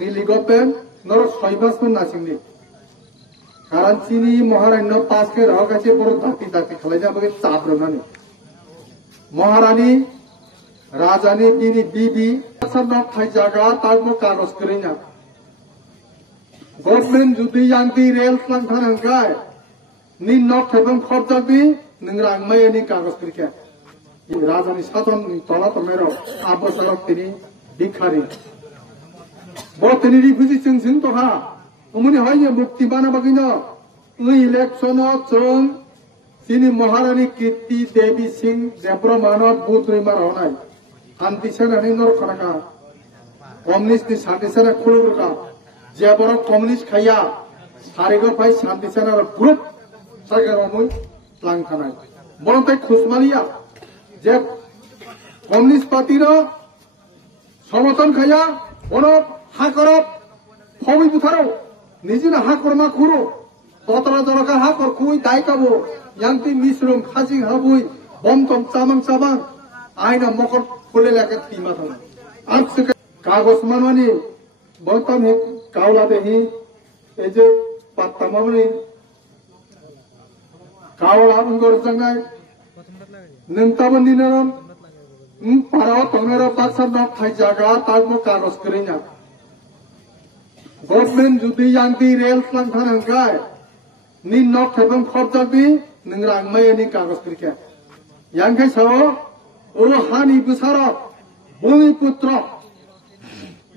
Delhi government নর 6 মাস নাসিংনি কারণ চিনি মহারান্য পাঁচকে রাহ কাছে বড় দাঁতি দাঁতি খেলাই যাবে চাপ রোনানি মহারানী রাজানি বিনি বিবি নক থাই জায়গা তারপর কাগজ করে না গভর্নমেন্ট যদি ইয়ান্তি রেল প্লান থানায় নি নক থাইবাং খব যাবি নংরাং মাইনি কাগজ করে রাজানি সাধন তলা তমের আবসরক তিনি ভিখারি বড় তিনি রিফিউজি চিং তো হা উমনি হয় মুক্তি বানাবাগিন ইলেকশন চং চিনি মহারানী কীর্তি দেবী সিং জেব্র মানব বুথ রইমার হনাই শান্তি সেনানি নরখানাকা কমিউনিস্ট শান্তি সেনা খুলুকা যে বড় কমিউনিস্ট খাইয়া সারিগো ফাই শান্তি সেনার গ্রুপ সরকার অমুই প্লাং খানাই বড় তাই খুশমালিয়া যে কমিউনিস্ট পার্টির সমর্থন খাইয়া বড় হাকরব ফবি বুথারো নিজে হাকরমা খুরো ততরা জনকা হাকর খুই দায় কাবো ইয়াংতি মিশ্রম খাজি হাবুই বম তম চামাং চাবাং আইনা মকর খুলে লাগে থিমা থানা আর কাগজ মানবানি বলতাম হে কাউলা দেহি এই যে পাত্তা মামনি কাউলা উঙ্গর জাঙ্গাই নংতাবন দিনারম পারাও তংনেরা বাক্সা নক থাই জায়গা তারপর কাগজ করে না গভর্নমেন্ট যদি ইয়ান্তি রেল প্লান থানায় নি নক থাইবাং খব যাবি নংরাং মাইনি কাগজ করে ইয়াংখাই সাও ও হানি বুসার ভূমিপুত্র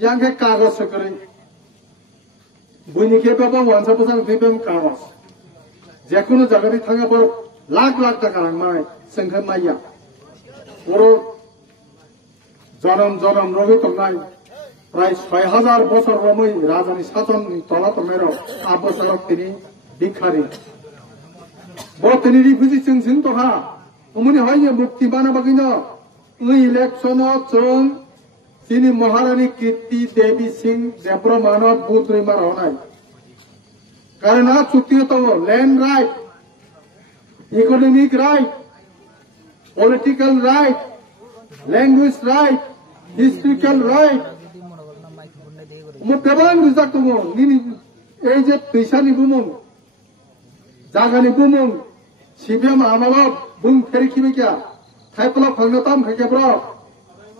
ইয়াংখাই কাগজ করে বইনি খেয়ে পাবো ওয়ানসা বসাং খেয়ে কাগজ যে কোনো জায়গায় থাকা পর লাখ লাখ টাকা রাংমাই সংখ্যা মাইয়া বড় জনম জনম রবি তংনাই প্রায় 6000 বছর রমই রাজানি শাসন তলা তমের আবসরক তিনি ভিখারি বড় তিনি রিফিউজি চিং তো হা উমনি হয় মুক্তি বানাবাগিন ইলেকশন চং চিনি মহারানী কীর্তি দেবী সিং জেব্র মানব বুথ রইমার হনাই কারণ চুক্তিগত land right economic right political right language right historical right বেবাং রিজাক দङ এই যে তৈসানি বুমুং জাগানি বুমুং সিবিএম আমাল বুং ফেরি খিবিকা খাইপলা ফাংনতাম খাইকেব্র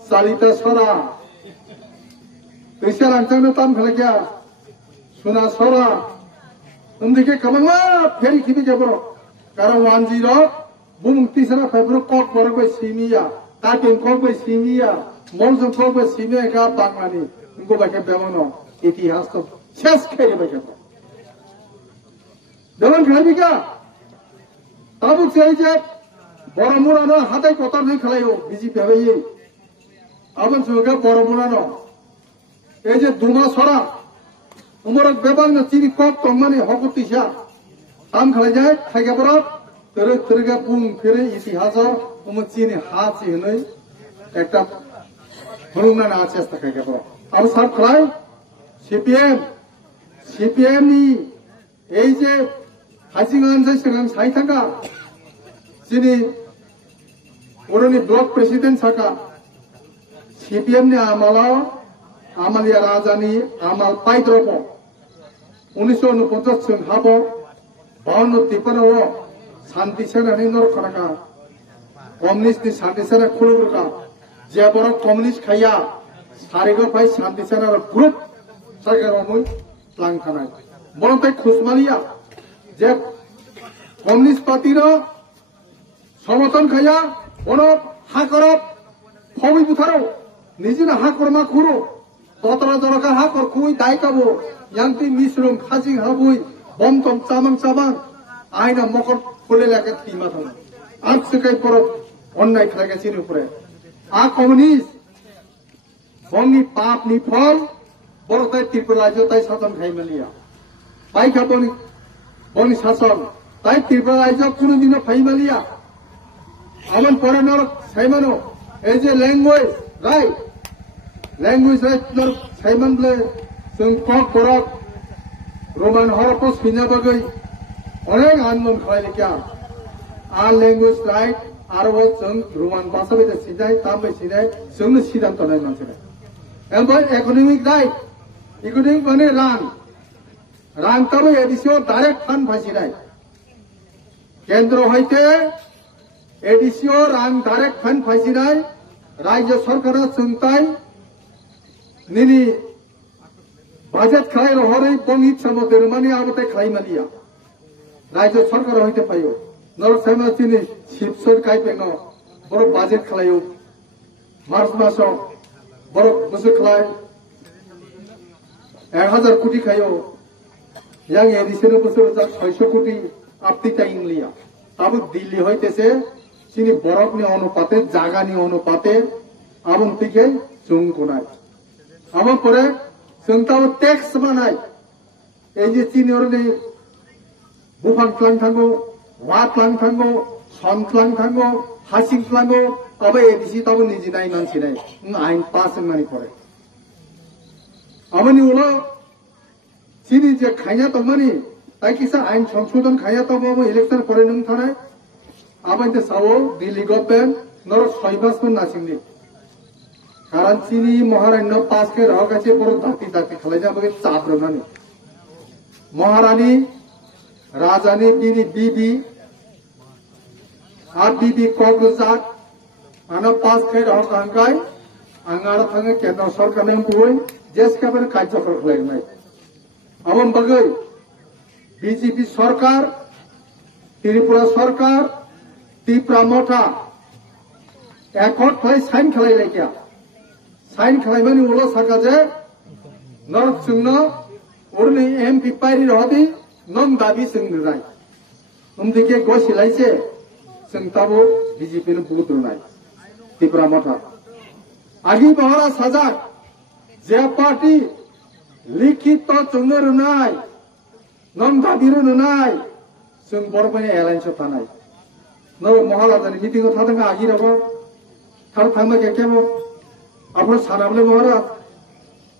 চালিতা সরা তৈসা রাংচাংনতাম খাইকা সুনা সরা উমদিকে কাবাংমা ফেরি খিবিকেব্র কারণ 10 বুমুং তিসারা ফাইব্র কক বরগৈ সিমিয়া তাকিং ককबै সিমিয়া মনসং ককबै সিমিয়া কা বাংলানি ইনকো বাকে বেমনো ইতিহাস তো শেষ খেয়ে বাকে দেওয়ান খাইবিকা তাবুক সেই যে বড়মুরানো হাতে কতার নেই খেলাইও বিজি ভেবেই আবন সঙ্গে বড়মুরানো এই যে দুমা সরা উমরক বেবাং চিনি কক তংমানি হকতিসা তাম খেলাই যায় খাইকে বরফ তেরে তেরেগা বুং ফেরে ইতিহাস উম চিনি হাসি হনই একটা হরুনা না আছে খাইকে বরফ আর সব খেলাই সিপিএম নি এই যে হাসিগান সিগাং সাই থাকা যিনি ওরনি ব্লক প্রেসিডেন্ট থাকা সিপিএম নি আমালাও আমালিয়া রাজানি আমাল পাইদ্রপ 1949 জন হাব 52-53 শান্তি সেনানি নরখানাকা কমিউনিস্ট নি শান্তি সেনা খুলুরকা যে বড় কমিউনিস্ট খাইয়া সারিগো ফাই শান্তি সেনার গ্রুপ সরকার অমুই প্লাং খানাই বড় তাই খুশমালিয়া যে কমিউনিস্ট পার্টির সমর্থন খাইয়া বড় হাকরব ফবি বুথারো নিজে হাকরমা খুরো ততরা জনকা হাকর খুই দায় কাবো ইয়াংতি মিশ্রম খাজি হাবুই বম তম চামাং চাবাং আইনা মকর খুলে লাগে থিমা থানা আর সেকাই পর অন্যায় খেলা গেছে উপরে আ কমিউনিস্ট বঙ্গি পাপ নি ফল বড় তাই ত্রিপুরা রাজ্য তাই শাসন খাইমালিয়া পাই খাবনি বঙ্গি শাসন তাই ত্রিপুরা রাজ্য কোনদিনও খাইমালিয়া আমন পরে নর সাইমানো এই যে ল্যাঙ্গুয়েজ রাইট সাইমান বলে जों কক বরক রোমান হরপস ফিনা বাগৈ অনেক আন্দোলন খাইলেকিয়া আর ল্যাঙ্গুয়েজ রাইট আর जों রোমান ভাষা বেদে সিনাই তামবে সিনাই जोंनो সিদ্ধান্ত নাই মানছে এমন economic right Ikuting bani rang tabu edisio direct fund phasirai. Kendro hoite edisio rang direct fund phasirai. Rajya sarkara sungtai nini budget khalai rohori bongit samoder mani abote khalai malia. Rajya sarkara hoite payo. Nor sama sini shipsor kai pengo boro budget khalayo. March maso boro busuk khalai 1000 কোটি খাইও yang edisio busur 600 কোটি আপনি তাই ইংলিয়া তাবু দিল্লি হইতেছে চিনি বরফ নি অনুপাতে জায়গা নি অনুপাতে আমন থেকে চুং কোনাই আমন পরে চুংতাও ট্যাক্স বানাই এই যে চিনি ওরনি বুফান প্লাং থাঙ্গো ওয়া প্লাং থাঙ্গো সন প্লাং থাঙ্গো হাসিং প্লাঙ্গো তবে এডিসি তবে নিজে নাই মানছি নাই আইন পাস মানি করে আমনি উলো চিনি যে খাইয়া তমানি তাই কিসা আইন সংশোধন খাইয়া তমাবো ইলেকশন করে নং থানায় আবাইতে সাও দিল্লি গভর্নমেন্ট নর 6 মাস কোন নাসিংনি কারণ চিনি মহারান্য পাসকে রহ কাছে বড় দাতি খালাই যাবে চাপ রমানি মহারানী রাজানী বিবি আর বিবি কক্সবাজার আনা পাস কে রহ কাঙ্কাই আঙ্গার থাঙ্গে কেন্দ্র সরকারে বই দেশ কাবের কার্যকর হলাই নাই আমন বাগৈ বিজেপি সরকার ত্রিপুরা সরকার ত্রিপুরা মঠা একট খাই সাইন খালাই লাইকিয়া সাইন খালাইমানি উলো সাকা যে নর সুংন ওরনি এমপি পাইরি রহদি নম দাবি সুংরাই উমদিকে গসিলাইছে সুংতাবো বিজেপি নো বুত নাই ত্রিপুরা মঠা আগি বহরা সাজাক যে পার্টি লিখিত চুংর নাই নম দাবির নাই जों बर'फोरनि एलायन्सआव थानाय न महाराजानि मिटिंआव थादों आगिराबो थांनो केकेबो आपने सानाबले महाराज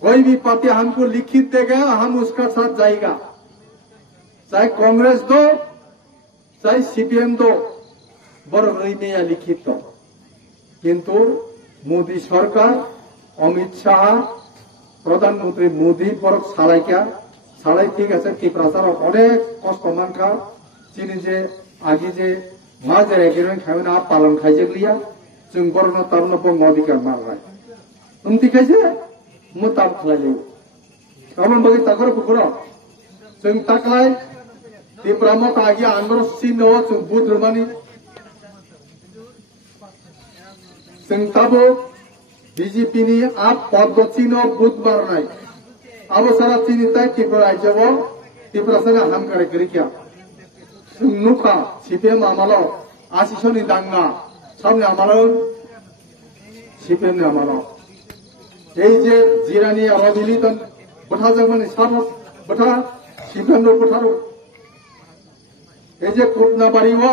कोई भी पार्टी हमको लिखित देगा हम उसका साथ जाएगा चाहे कांग्रेस दो चाहे सीपीएम दो बर'फोरनि में लिखित दो किंतु मोदी सरकार अमित शाह प्रधानमंत्री मोदी बरफ सालाइका सालाई ठीक আছে ত্রিপুরা অনেক কষ্ট মানকা চিনি যে আগে যে মা যে এগিরন খাইনা পালন খাইজেগলিয়া जों बरनो तारनो बंग अधिकार मारबाय उमति खाइसे मुताब खालायले कामन बगे तागर बुखरो जों ताकलाय ত্রিপুরা मत आगे आंदर सिनो जों बुद्रमानि जों ताबो बीजेपी नि आप पद्धतिनो बुधबार नाय अब सारा चीनी तय ত্রিপুরা आइजबो ত্রিপুরা सना हम करे करिया नुखा सीपीएम आमालो आशिसनि दांगा सामने आमालो सीपीएम ने आमालो এই যে জিরানি আবাদিলিতন বঠা জমানি সাব বঠা सीपीएम नो বঠারো এই যে কোটনা বাড়িও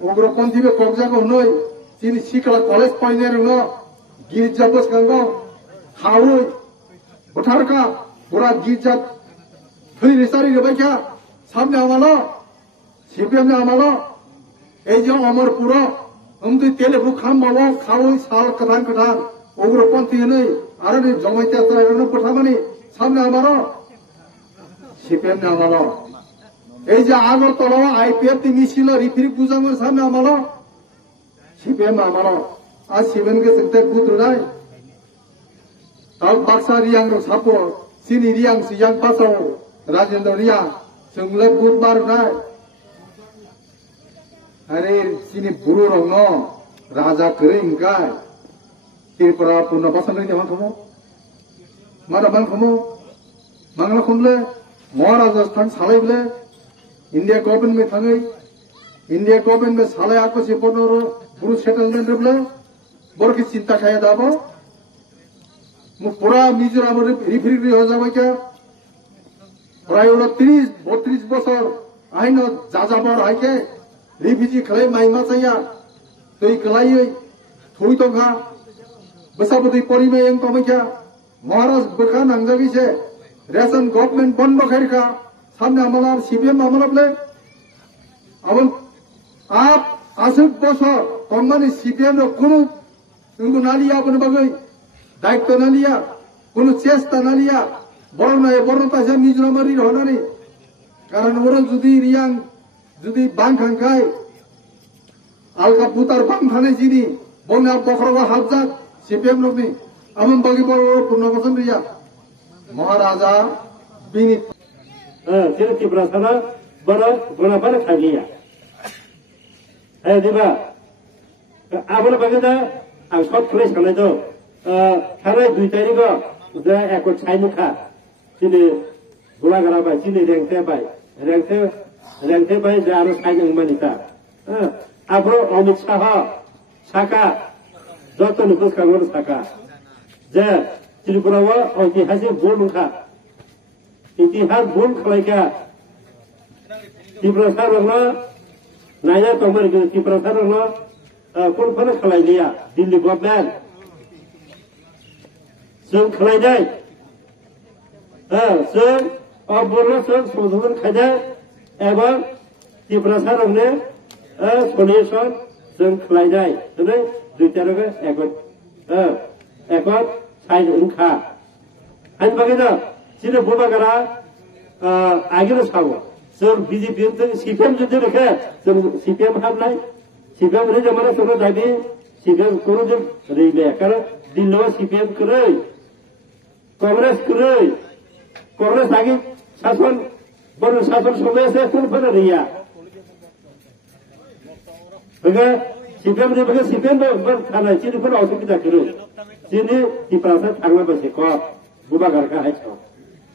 উগ্রপন্থীবে কবজাগো নই চিনি সিকলা কলেজ পাইনের ন গির্জা বসকাঙ্গো হাউই বঠারকা পুরা গির্জা থই রেসারি রেবাইকা সামনে আমালো सीपीएम ने आमालो এই যে অমরপুর উমতি তেলেবু খামবাও খাওই সাল কথান কথান উগ্রপন্থী নই আর জমাইতে আত্রায়নো পঠামানি সামনে আমারো सीपीएम ने आमालो এই যে আগরতলা আইপিএফ তি মিছিল রিফ্রি বুজাঙ্গের সামনে আমালো सीपीएम আমালো আর सीपीएम के सकते बुद्र নাই তাও বাক্সা রিয়াং रो सापो सिनी रियां सियां पासो राजेंद्र रियां जोंले बुधबार নাই अरे सिनी बुरु रंग राजा करे इंगाय त्रिपुरा पूर्ण बासन रे मान खमो मारा मान खमो मांगला खमले महाराजस्थान सालाइबले इंडिया गवर्नमेंट में थांगै इंडिया गवर्नमेंट में सालाय आको से पनरो बुरु सेटलमेंट रेबले बरकी चिंता खाया दाबो मु पूरा मिजोराम रिफ्री हो जाबो क्या प्राय 30-32 বছর आइन जाजाबर आइके रिफ्यूजी खलाय माइमा चाहिए दै खलायै थुई तंगा बसाबदै परिमे एं कमैका महाराज बखा नांजाबिसे रेशन गवर्नमेंट बंद खाइरका सामने आमाला सीपीएम आमालाबले आबन आप 80 বছর तंमानि सीपीएम रो कुनु उनको नालिया अपन बगै दायित्व नालिया কোনো চেষ্টা না লিয়া বড় নয় বড় পাশে মিজোরামারি হনানি কারণ ওরা যদি রিয়াং যদি বাং খাঙ্কায় আলকা পুতার বাং খানে জিনি বন্যা বখরবা হাজাক সিপিএম নবনি আমন বাকি বড় বড় পূর্ণবচন রিয়া মহারাজা বিনীত Sini Tripura sana bana kaliya. Diba, abang bagada ang short place kana do. Kana 2 tarik ko, udah ekor chai muka. Sini gula gara bay, sini rengte bay jaru chai yang manita. Abang Amit Shah, Saka, joto nupus kagor Saka. Je Tripura wa ঐতিহাসিক bol muka. ইতিহাস ভুল খালাইকা ত্রিপুরা সরকার নাইয়া তোমার ত্রিপুরা সরকার কোন কোন খালাই দিয়া Delhi government जों खालायनाय जों अबरनो जों संशोधन खायनाय एबा त्रिपुरा सरकारनो सलिउसन जों खालायनाय नै दुइटारगे एकत साइड उनखा आइन बागैना Sini buka kara agak sawo. So BJP itu CPM jadi reke, so CPM ham nai, CPM ni zaman itu jadi CPM kurang je ribet. Karena di luar CPM kerei, Kongres lagi sason baru sason semua saya pun pernah ria. Baga CPM ni baga CPM berkana sini pun awak kita kerei. Sini di prasat angla bersekor buka kara hai cakap.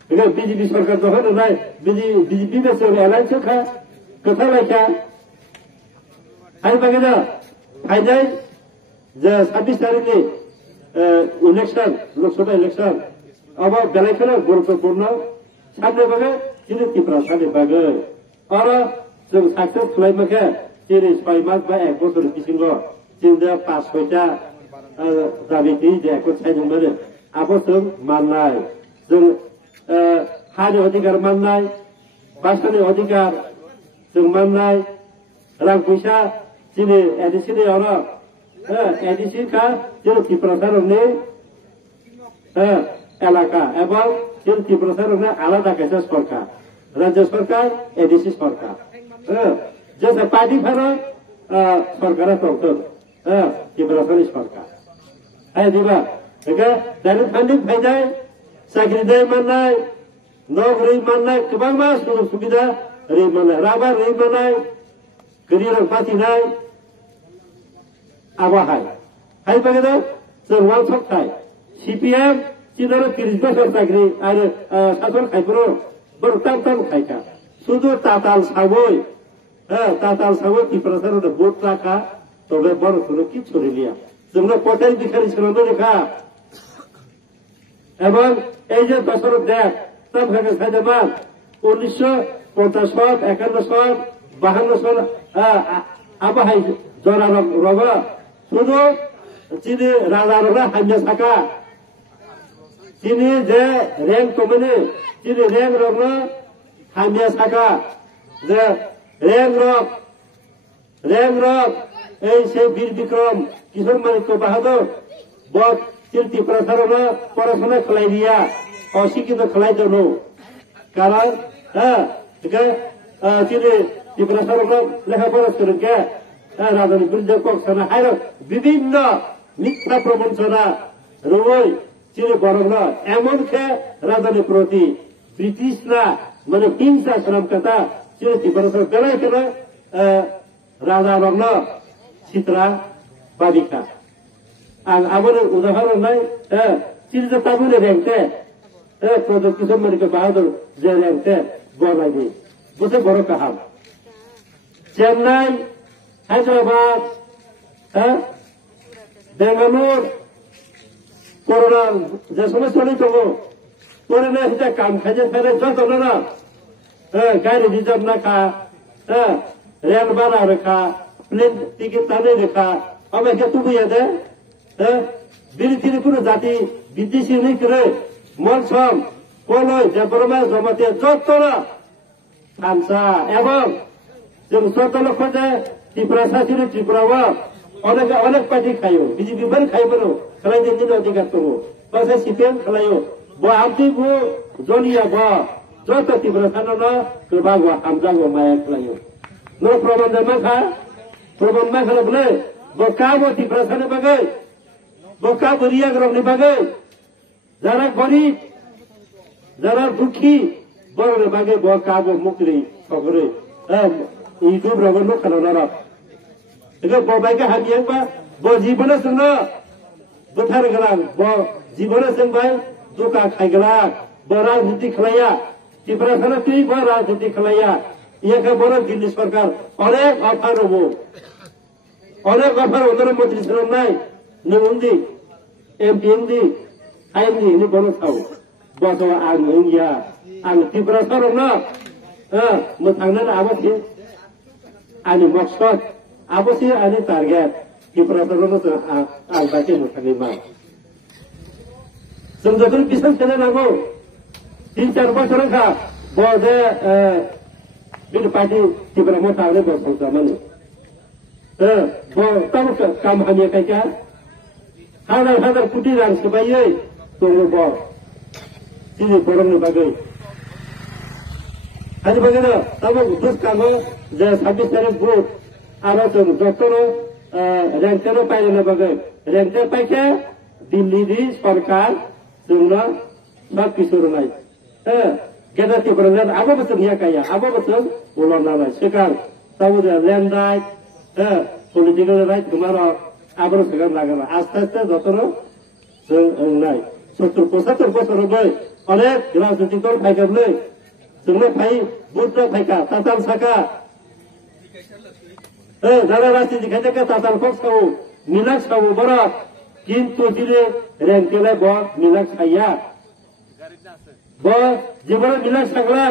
Because BJP सरकार तो है ना BJP में से Allianz का कथा लगा high बगैरा फाइनल जो 26 तारीख के इलेक्शन लोकसभा इलेक्शन अब इलेक्शन गुरुत्वपूर्ण सामने बगे जिन त्रिपुरा सामने बगे और जो सक्सेस फ्लाई में के जिन स्पाइमास बा एक बोतल किसिंगो जिन द पास होता दाबिति जे को साइड में अब जों माननाय जों हानि अधिकार माननाय भाषानि अधिकार जों माननाय रां पैसा जिनि एडिसिनि आरो एडिसि का जों त्रिपुरा सरकारनि एलाका एबा जों त्रिपुरा सरकारनि आलादा कैसा सरकार राज्य सरकार एडिसि सरकार जैसे पार्टी फरा सरकार तंत्र त्रिपुरा सरकार है दिबा एके दानि फंडिंग फायदाय साख्रि दै माननाय नगरि माननाय गोबां मा सुजुग सुबिदा रै माननाय राबा रै माननाय गिदिर फाथिनाय आबाहाय हाय बागदा जों वान सकथाय CPM जिदर 30 बोसोर साख्रि आरो सासन खायफोर बरताम खायका सुदु ताताल सावै त्रिपुरा सरकारनो भोट राखा तबे बरसनो कि छरिलिया जोंनो पटेल बिखारी सोलोंनो लेखा এবং এই যে বছরের দেখ তব থেকে সাইদাবাদ 1950 সাল 51 সাল 52 সাল আবহাই জরা রব শুধু চিনি রাজা রবা হাইয়া থাকা চিনি যে র্যাঙ্ক কমনে চিনি র্যাঙ্ক রব হাইয়া থাকা যে র্যাঙ্ক রব এই সে বীর বিক্রম কিশোর মানিক্য বাহাদুর বট त्रिपुरा सरकारनो पराशना खालाय दिया अशिक्षित खालाय दनो कारण चिनि त्रिपुरा सरकारनो लेखा पढ़ा सोलोंके राजनि बिरुद्ध कक्सना आरो विभिन्न मिथ्या प्रबंधना रवै चिनि बरगनो एमनके राजनि प्रति ब्रिटिशना माने हिंसा खालामकाता चिनि त्रिपुरा सरकार बेलायखौनो राजा रंनो सित्रा बादिखा ang abone udaharan nai चिरजा ताबुले रेंगते प्रदोष किशोर मानिक बहादुर जे रेंगते गनाय दि बुझे बड़ काहाम चेन्नई हैदराबाद बेंगालुर कोरोना जे समय चलि दङो कोरोना हिता काम खाजे फेरे जत ना गाड़ी रिजर्व ना खा रेल भाड़ा रखा प्लेन टिकट ताने रखा अब के तू भी दे बिरितिनि कुनो जाति विदेशी नै करे मलसम कलय जेबरमा जमाते जतरा थानसा एवं जों सरकारनो खोजे त्रिपुरा सासिनि त्रिपुरावा अनेक पार्टी खायो बीजेपी बन खायो बनो खालायनो अधिकार दङ bahasa CPM kelayu bahwa anti bu Jonia bahwa jatuh di berasana na kebawa amjang maya kelayu no problem mana boleh bahwa di berasana bagai bahwa beria gerong ni bagai jarak beri jarak duki baru bagai bahwa kabo mukri kagure itu berapa no kalau narap itu bahwa bagai hati yang bahwa jiwana sengna betar gelang bahwa jiwana sengbai duka khai gelang bahwa ranjiti kelaya di berasana tu bahwa ranjiti kelaya ia ke bahwa Delhi सरकार अनेक offer हो उधर मंत्री सरम नाई Nandi MD IMD ini baru tahu bahwa ang Tripura सरम ना menangnan apa sih ani maksud apa sih ani target Tripura सरम itu ang baca menangima sebenarnya bisa jalan aku 3-4 बছर का बहुत bill party Tripura mau tahu bahwa sama ni tahu kam hanya kaya hadar putih dan sebaya tunggu bahwa sini orang ni bagai ada bagaimana tahu terus kamu jadi habis dari grup ada tu doktor ranker pakai na bagai ranker pakai Delhi सरकार tunggu सब किशोर नाई kita Tripura land apa betul ya kaya apa betul ulang nalai sekarang tahu dia land right political right kemana apa sekarang lagi aste doktor naik 70-75 बছर boleh अनेक राजनीतिक दल फाइका boleh जोंनो phi Buddha फाइका ताताल साका Zara राजनीतिक खायका ताताल फक्स खाऊ मिलाक खाऊ बरा किन्तु दिले रेंकेले ब मिलाक खाया ब जीवन मिलाक सागला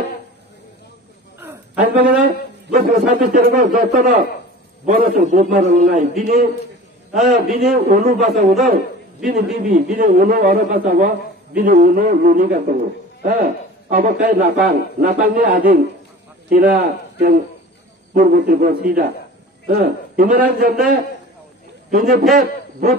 आज बगैर बस साबित तेरे जतन बरा तो बोध मार नाइ बिने ओलु बासा उदो बिने बिबी बिने ओलु अरो बासा व बिने ओलु लुनी का तो अब कई नापांग ने आदिन तीरा yang पूर्व Tripura sida हिमराज जमने किंजे फेर बहुत